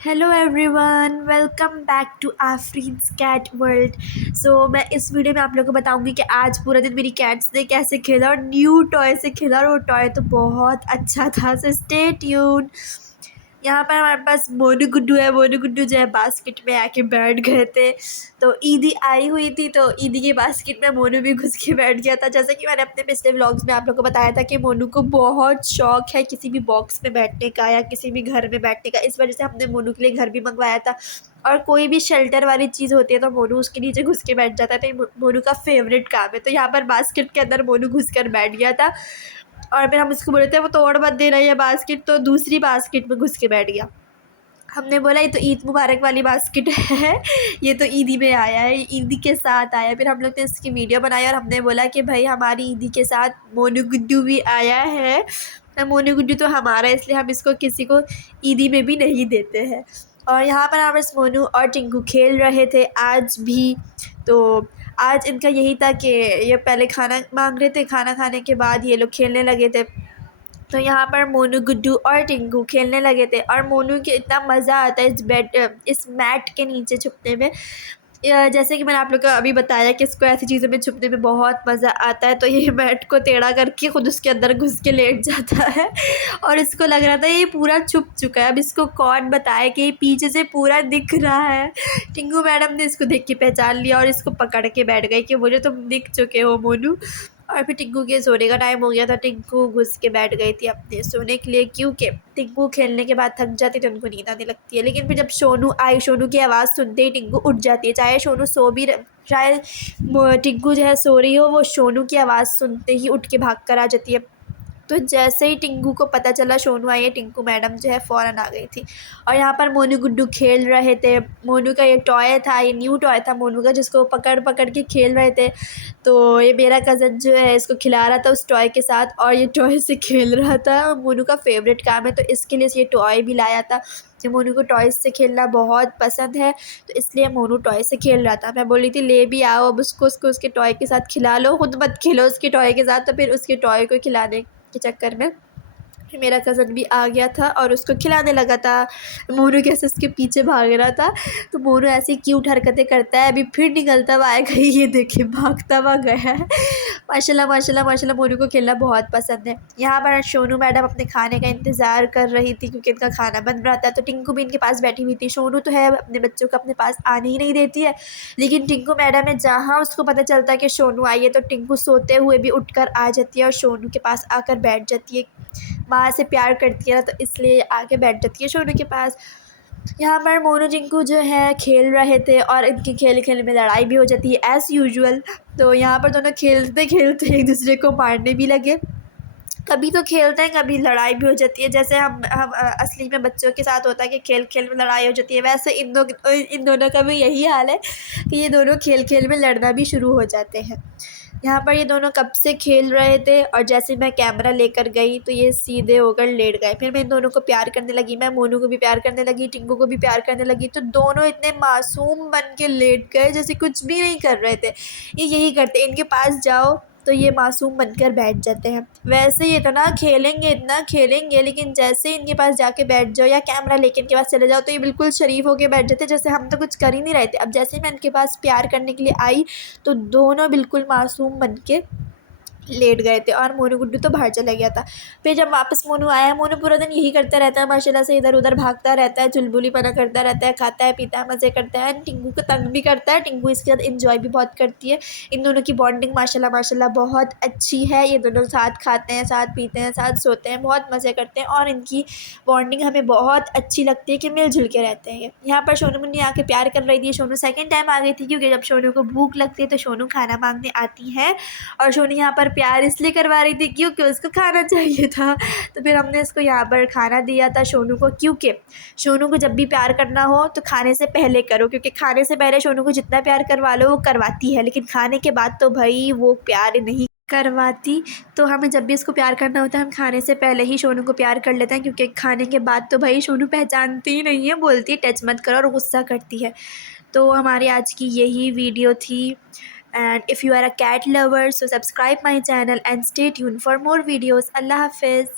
Hello everyone, welcome back to Afreen's cat world. मैं इस video में आप लोगों को बताऊंगी कि आज पूरा दिन मेरी कैट्स ने कैसे खेला और न्यू टॉय से खेला, और वो टॉय तो बहुत अच्छा था। So stay tune. यहाँ पर हमारे पास मोनू गुड्डू है। मोनू गुड्डू जो है बास्केट में आके बैठ गए थे। तो ईदी आई हुई थी, तो ईदी के बास्केट में मोनू भी घुस के बैठ गया था। जैसे कि मैंने अपने पिछले व्लॉग्स में आप लोगों को बताया था कि मोनू को बहुत शौक है किसी भी बॉक्स में बैठने का या किसी भी घर में बैठने का। इस वजह से हमने मोनू के लिए घर भी मंगवाया था। और कोई भी शेल्टर वाली चीज़ होती है तो मोनू उसके नीचे घुस के बैठ जाता है। तो ये मोनू का फेवरेट काम है। तो यहाँ पर बास्केट के अंदर मोनू घुस कर बैठ गया था, और फिर हम उसको बोले थे वो तोड़ मत दे रही है बास्केट, तो दूसरी बास्केट में घुस के बैठ गया। हमने बोला ये तो ईद मुबारक वाली बास्केट है, ये तो ईदी में आया है, ईदी के साथ आया है। फिर हम लोग ने इसकी वीडियो बनाई और हमने बोला कि भाई हमारी ईदी के साथ मोनू गुड्डू भी आया है। तो मोनू गुड्डू तो हमारा है, इसलिए हम इसको किसी को ईदी में भी नहीं देते हैं। और यहाँ पर हम बस मोनू और टिंकू खेल रहे थे आज भी। तो आज इनका यही था कि ये पहले खाना मांग रहे थे, खाना खाने के बाद ये लोग खेलने लगे थे। तो यहाँ पर मोनू गुड्डू और टिंकू खेलने लगे थे, और मोनू के इतना मज़ा आता है इस मैट के नीचे छुपने में। जैसे कि मैंने आप लोग को अभी बताया कि इसको ऐसी चीज़ों में छुपने में बहुत मज़ा आता है। तो ये मैट को टेढ़ा करके खुद उसके अंदर घुस के लेट जाता है, और इसको लग रहा था ये पूरा छुप चुका है। अब इसको कौन बताए कि ये पीछे से पूरा दिख रहा है। टिंकू मैडम ने इसको देख के पहचान लिया और इसको पकड़ के बैठ गई कि मुझे तुम दिख चुके हो मोनू। और फिर टिंकू के सोने का टाइम हो गया था। टिंकू घुस के बैठ गई थी अपने सोने के लिए, क्योंकि टिंकू खेलने के बाद थक जाती तो उनको नींद आने लगती है। लेकिन फिर जब सोनू आई, सोनू की आवाज़ सुनते ही टिंकू उठ जाती है, चाहे सोनू सो भी चाहे टिंकू जो है सो रही हो, वो सोनू की आवाज़ सुनते ही उठ के भाग कर आ जाती है। तो जैसे ही टिंकू को पता चला सोनू आई है, टिंकू मैडम जो है फ़ौरन आ गई थी। और यहाँ पर मोनू गुड्डू खेल रहे थे। मोनू का ये टॉय था, ये न्यू टॉय था मोनू का, जिसको पकड़ पकड़ के खेल रहे थे। तो ये मेरा कज़न जो है इसको खिला रहा था उस टॉय के साथ, और ये टॉय से खेल रहा था। मोनू का फेवरेट काम है, तो इसके लिए ये टॉय भी लाया था कि मोनू को टॉयज़ से खेलना बहुत पसंद है। तो इसलिए मोनू टॉय से खेल रहा था। मैं बोली थी ले भी आओ, अब उसको उसके टॉय के साथ खिला लो, खुद मत खेलो उसके टॉय के साथ। तो फिर उसके टॉय को खिलाने के चक्कर में फिर मेरा कज़न भी आ गया था और उसको खिलाने लगा था। मोनू कैसे उसके पीछे भाग रहा था। तो मोनू ऐसी क्यूट हरकतें करता है, अभी फिर निकलता हुआ आएगा, ये देखिए भागता हुआ गया है। माशाल्लाह माशाल्लाह माशाल्लाह, मोनू को खेलना बहुत पसंद है। यहाँ पर सोनू मैडम अपने खाने का इंतज़ार कर रही थी, क्योंकि इनका खाना बन रहा था। तो टिंकू भी इनके पास बैठी हुई थी। सोनू तो है अपने बच्चों को अपने पास आने ही नहीं देती है, लेकिन टिंकू मैडम है, जहाँ उसको पता चलता है कि सोनू आई है, तो टिंकू सोते हुए भी उठकर आ जाती है और सोनू के पास आकर बैठ जाती है। माँ से प्यार करती है ना, तो इसलिए आके बैठ जाती है सोनू के पास। यहाँ पर मोनू टिंकू जो है खेल रहे थे, और इनके खेल खेल में लड़ाई भी हो जाती है एज़ यूजुअल। तो यहाँ पर दोनों खेलते खेलते एक दूसरे को मारने भी लगे। कभी तो खेलते हैं, कभी लड़ाई भी हो जाती है। जैसे हम असली में बच्चों के साथ होता है कि खेल खेल में लड़ाई हो जाती है, वैसे इन दोनों का भी यही हाल है कि ये दोनों खेल खेल में लड़ना भी शुरू हो जाते हैं। यहाँ पर ये दोनों कब से खेल रहे थे, और जैसे मैं कैमरा लेकर गई तो ये सीधे होकर लेट गए। फिर मैं इन दोनों को प्यार करने लगी, मैं मोनू को भी प्यार करने लगी, टिंकू को भी प्यार करने लगी। तो दोनों इतने मासूम बन के लेट गए जैसे कुछ भी नहीं कर रहे थे। ये यही करते, इनके पास जाओ तो ये मासूम बनकर बैठ जाते हैं। वैसे ये इतना खेलेंगे, लेकिन जैसे ही इनके पास जाके बैठ जाओ या कैमरा लेके इनके पास चले जाओ, तो ये बिल्कुल शरीफ होके बैठ जाते हैं, जैसे हम तो कुछ कर ही नहीं रहे थे। अब जैसे ही मैं इनके पास प्यार करने के लिए आई, तो दोनों बिल्कुल मासूम बन के लेट गए थे, और मोनू गुड्डू तो बाहर चला गया था। फिर जब वापस मोनू आया, मोनू पूरा दिन यही करता रहता है माशाल्लाह से, इधर उधर भागता रहता है, चुलबुलीपना करता रहता है, खाता है पीता है, मज़े करता है। टिंकू को तंग भी करता है, टिंकू इसके साथ इंजॉय भी बहुत करती है। इन दोनों की बॉन्डिंग माशाल्लाह माशाल्लाह बहुत अच्छी है। ये दोनों साथ खाते हैं, साथ पीते हैं, साथ सोते हैं, बहुत मज़े करते हैं, और इनकी बॉन्डिंग हमें बहुत अच्छी लगती है कि मिलजुल के रहते हैं। यहाँ पर सोनू मुन्नी आके प्यार कर रही थी। सोनू सेकेंड टाइम आ गई थी, क्योंकि जब सोनू को भूख लगती है तो सोनू खाना मांगने आती है, और सोनू यहाँ पर प्यार इसलिए करवा रही थी क्योंकि उसको खाना चाहिए था। तो फिर हमने इसको यहाँ पर खाना दिया था सोनू को, क्योंकि सोनू को जब भी प्यार करना हो तो खाने से पहले करो, क्योंकि खाने से पहले सोनू को जितना प्यार करवा लो वो करवाती है, लेकिन खाने के बाद तो भाई वो प्यार नहीं करवाती। तो हमें जब भी इसको प्यार करना होता है, हम खाने से पहले ही सोनू को प्यार कर लेते हैं, क्योंकि खाने के बाद तो भाई सोनू पहचानती ही नहीं है, बोलती है टच मत करो, और गुस्सा करती है। तो हमारी आज की यही वीडियो थी। And if you are a cat lover, so subscribe my channel and stay tuned for more videos. Allah Hafiz.